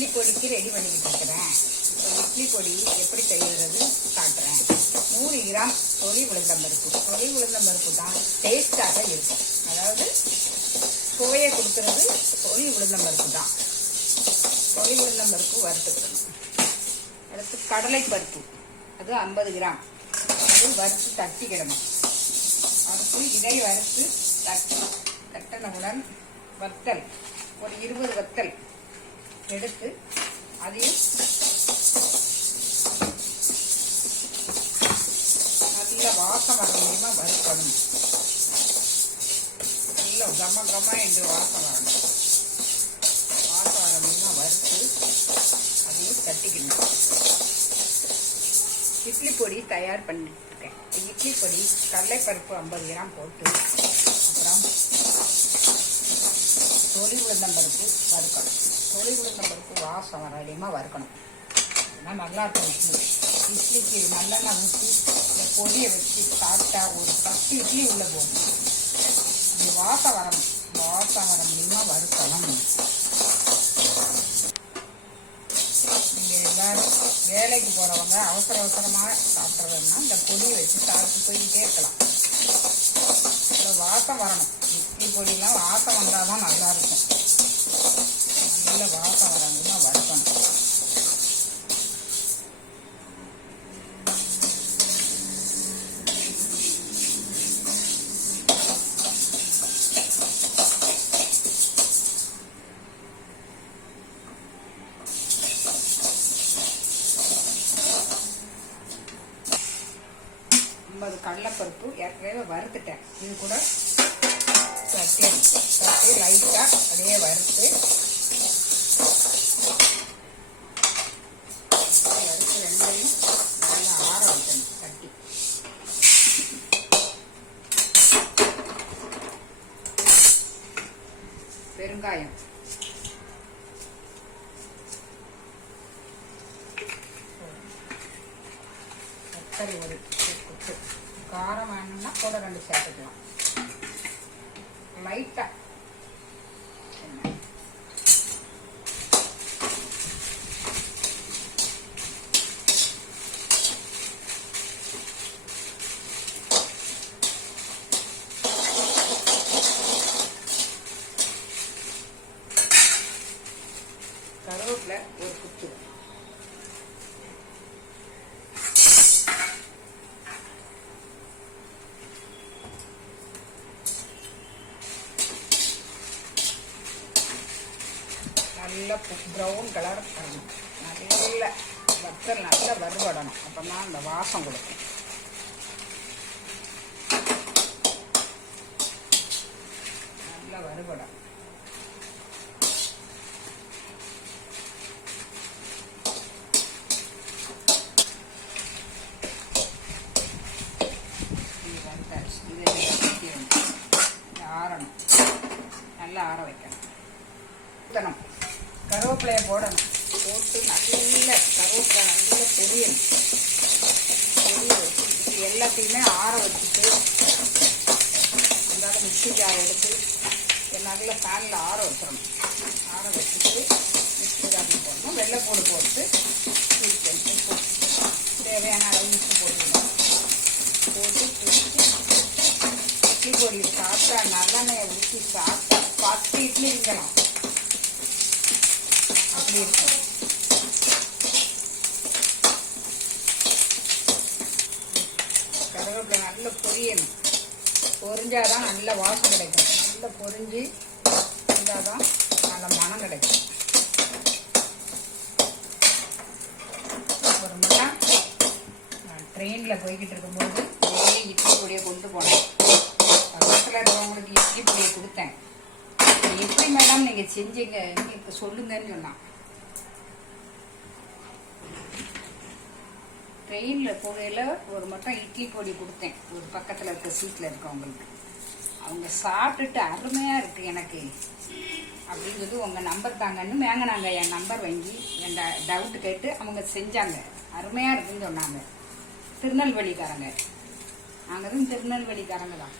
Idli பொடிக்கு ready பண்ணிக்கிட்டு இருக்கிறேன். இட்லி பொடி எப்படி செய்கிறது காட்டுறேன். 100 கிராம் தொளி உளுந்தம்பருப்பு. தொளி உளுந்தம்பருப்பு தான் டேஸ்டாக இருக்கும். அதாவது சுவையை கொடுக்கறது தொளி உளுந்தம்பருப்பு தான். தொளி உளுந்தம்பருப்பு வறுத்துக்கணும். அடுத்து கடலைப்பருப்பு, அது 50 கிராம். அது வறுத்து தட்டிக்கிடணும். அடுத்து இதை வறுத்து தட்டினவுடன் வத்தல், ஒரு 20 வத்தல் எடுத்து அதையும் நல்ல வாசம் வர மூலியமா வறுக்கணும். நல்ல கம என்று வாசம் வரணும். வாசம் வர மூலியமா வறுத்து அதையும் தட்டிக்கணும். இட்லி பொடி தயார் பண்ணிட்டு இருக்கேன். இட்லி பொடி கடலைப்பருப்பு 50 கிராம் போட்டு, அப்புறம் தொளி உளுந்தம்பருப்பு வறுக்கணும். தொளி உளுந்தம்பருப்பு வாசம் வர வரையுமா வறுக்கணும். அதெல்லாம் நல்லா இருக்கும். இட்லிக்கு நல்லெண்ணெய் ஊற்றி இந்த பொடியை வச்சு சாப்பிட்டா ஒரு 10 இட்லி உள்ளே போகும். அது வாசம் வரணும். வாசம் வர முடியுமா வறுக்கணும். நீங்கள் எல்லாரும் வேலைக்கு போகிறவங்க அவசரமாக சாப்பிட்றதுன்னா இந்த பொடியை வச்சு சாப்பிட்டு போய்கிட்டே இருக்கலாம். அதில் வாசம் வரணும். இட்லி பொடியெலாம் வாசம் வந்தால் தான் நல்லாயிருக்கும். நல்ல வாசம் வரணும்னா வறுக்கணும். கடலைப்பருப்பு ஏற்கனவே வறுத்துட்டேன். இது கூட தட்டி லைட்டாக அப்படியே வறுத்து ரெண்டையும் நல்லா ஆற வைக்கணும். தட்டி பெருங்காயம், சர்க்கரை ஒரு குத்து, காரம் வேணும்னா கூட 2 சேர்த்துக்கலாம். லைட்டா கருவேப்பிலை ஒரு குத்து, நல்ல ப்ரௌன் கலர் வரணும். நல்ல வத்தல் நல்லா வறுபடணும். அப்போ தான் அந்த வாசம் கொடுக்கும். நல்லா வறுபடும். ஆறணும். நல்லா ஆற வைக்கணும். ஊற்றணும். கருவேப்பிலையை போடணும். போட்டு நல்ல கருவேப்பிலை நல்ல பொரியணும். பொரிய வச்சு இது எல்லாத்தையுமே ஆற வச்சுட்டு இருந்தாலும் மிக்ஸி ஜார் எடுத்து நல்ல ஃபேனில் ஆற வச்சிடணும். ஆற வச்சுட்டு மிக்ஸி ஜாரில் போடணும். வெள்ளைப்பூடு போட்டு தேவையான அளவு உப்பு போட்டுக்கணும். போட்டு இட்லி பொடி சாப்பிட்டா நல்லெண்ணெயை ஊற்றி சாப்பிட்டா 10 இட்லி இருக்கலாம். அப்படி இருக்கும். கருவேப்பிலை நல்ல பொரியணும். பொரிஞ்சாதான் நல்ல வாசம் கிடைக்கும். நல்ல பொரிஞ்சு இருந்தாதான் நல்ல மனம் கிடைக்கும். ஒரு முறை நான் ட்ரெயினில் போய்கிட்டு இருக்கும்போது இட்லி பொடியை கொண்டு போனேன். பக்கத்தில் இருக்கிறவங்களுக்கு இட்லி பொடியை கொடுத்தேன். எப்படி மேடம் நீங்கள் செஞ்சீங்க எனக்கு சொல்லுங்கன்னு சொன்னான். ட்ரெயினில் போகையில் ஒரு மட்டும் இட்லி பொடி கொடுத்தேன். ஒரு பக்கத்தில் இருக்க சீட்டில் இருக்கவங்களுக்கு. அவங்க சாப்பிட்டுட்டு அருமையாக இருக்குது எனக்கு அப்படின்னு சொல்லி உங்கள் நம்பர் தாங்கன்னு வாங்கினாங்க. என் நம்பர் வாங்கி என் டவுட்டு கேட்டு அவங்க செஞ்சாங்க. அருமையாக இருக்குன்னு சொன்னாங்க. திருநெல்வேலிக்காரங்க. நாங்கள் தான் திருநெல்வேலிக்காரங்க தான்.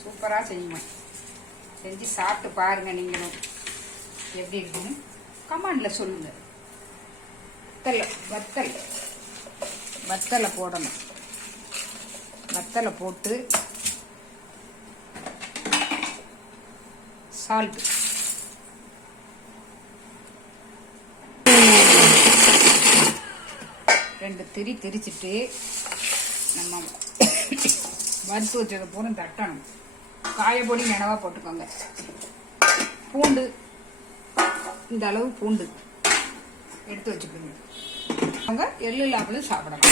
சூப்பராக செய்வோம். செஞ்சு சாப்பிட்டு பாருங்கள் நீங்களும் எப்படி இருக்குன்னு கமாண்டில் சொல்லுங்க. வத்தலை போடணும். வத்தலை போட்டு சால்ட், ரெண்டு திரிச்சிட்டு நம்ம வறுத்து வச்சதை பூரா தட்டணும். காயப்பொடி நினைவா போட்டுக்கோங்க. பூண்டு இந்த அளவு பூண்டு எடுத்து வச்சுக்கோங்க. அவங்க எள்ளு இல்லாமலும் சாப்பிடலாம்.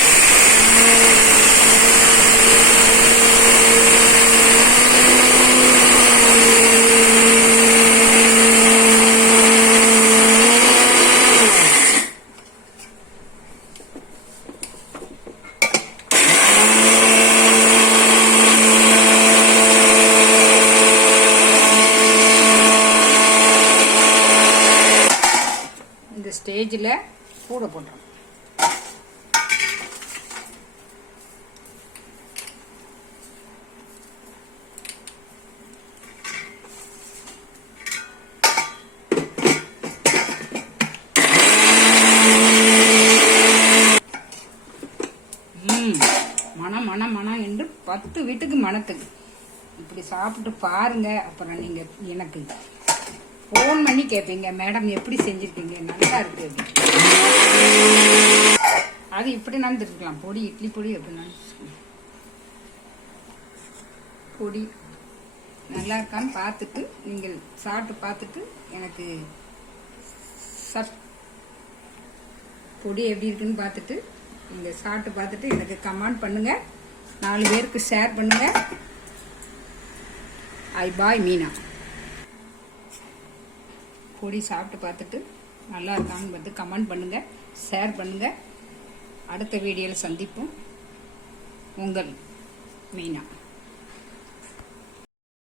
இந்த ஸ்டேஜில் கூட போட்டுறோம். மனம் மனம் மனம் என்று 10 வீட்டுக்கு மணத்துக்கு. இப்படி சாப்பிட்டு பாருங்க. அப்புறம் நீங்க எனக்கு ஃபோன் பண்ணி கேட்பீங்க, மேடம் எப்படி செஞ்சிருக்கீங்க, நல்லா இருக்கு. அது இப்படி நடந்துருக்கலாம். பொடி இட்லி பொடி எப்படி பொடி நல்லா இருக்கான்னு பார்த்துட்டு நீங்கள் சாப்பிட்டு பார்த்துட்டு எனக்கு பொடி எப்படி இருக்குன்னு பார்த்துட்டு நீங்கள் சாப்பிட்டு பார்த்துட்டு எனக்கு கமெண்ட் பண்ணுங்க. 4 பேருக்கு ஷேர் பண்ணுங்க. ஐ பாய் மீனா. பொடி சாப்பிட்டு பார்த்துட்டு நல்லா இருக்கான்னு பார்த்து கமெண்ட் பண்ணுங்க, ஷேர் பண்ணுங்க. அடுத்த வீடியோவில் சந்திப்போம். உங்கள் மீனா.